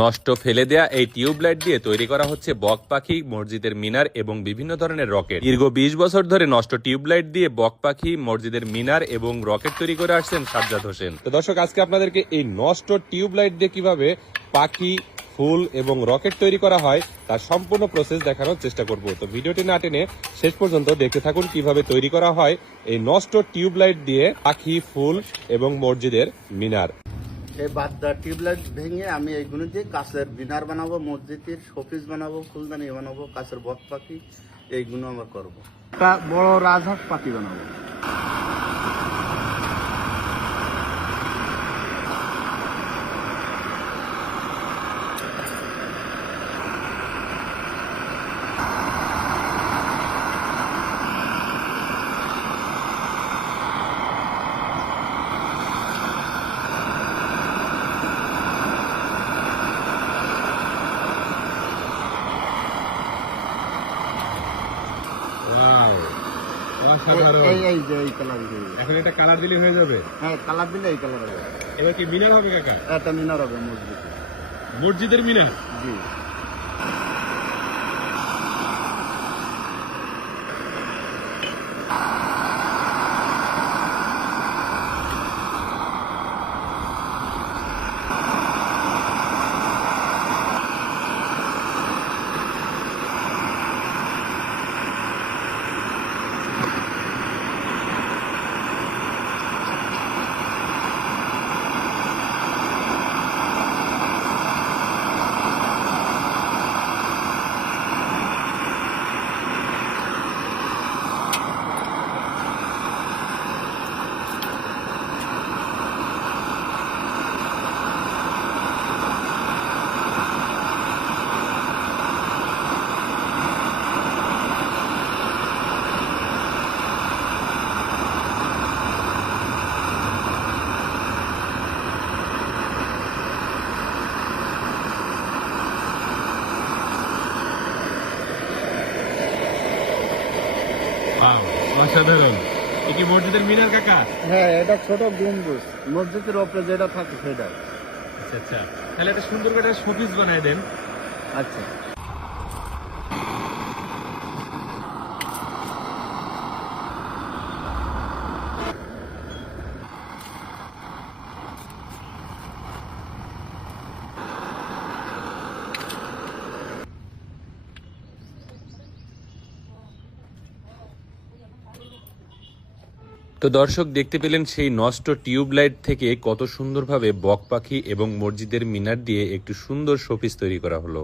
নষ্ট ফেলে দেয়া এই টিউবলাইট দিয়ে তৈরি করা হচ্ছে বক পাখি, মসজিদের মিনার এবং বিভিন্ন ধরনের রকেট। দীর্ঘ 20 বছর ধরে নষ্ট টিউবলাইট দিয়ে বক পাখি, মসজিদের মিনার এবং রকেট তৈরি করে আসছেন সাজ্জাদ হোসেন। তো দর্শক, আজকে আপনাদেরকে এই নষ্ট টিউবলাইট দিয়ে কিভাবে পাখি, ফুল এবং রকেট তৈরি করা হয় তার সম্পূর্ণ প্রসেস দেখানোর চেষ্টা করব। তো ভিডিওটি না টেনে শেষ পর্যন্ত দেখতে থাকুন কিভাবে তৈরি করা হয় এই নষ্ট টিউবলাইট দিয়ে পাখি, ফুল এবং মসজিদের মিনার। এই বাদদা টিউবলাইট ভেঙে আমি এইগুলো দিয়ে কাছের মিনার বানাবো, মসজিদের শোপিস বানাবো, ফুলদানি বানাবো, কাছের বক পাখি, এইগুলো আমরা করবো। একটা বড় রাজহাঁস পাখি বানাবো। এখন এটা কালার দিলে হয়ে যাবে? হ্যাঁ, কালার দিলে এই কালার হবে। এবার কি মিনার হবে কাকা? একটা মিনার হবে মসজিদে। মসজিদের মিনার? জি। অসাধারণ। এ কি মসজিদের মিনার কাকা? হ্যাঁ, এটা ছোট গম্বুজ, মসজিদের উপরে যেটা থাকে সেটা। আচ্ছা আচ্ছা, তাহলে একটা সুন্দর করে শোপিস বানায় দেন। আচ্ছা। তো দর্শক, দেখতে পেলেন সেই নষ্ট টিউবলাইট থেকে কত সুন্দরভাবে বক পাখি এবং মসজিদের মিনার দিয়ে একটু সুন্দর শোপিস তৈরি করা হলো।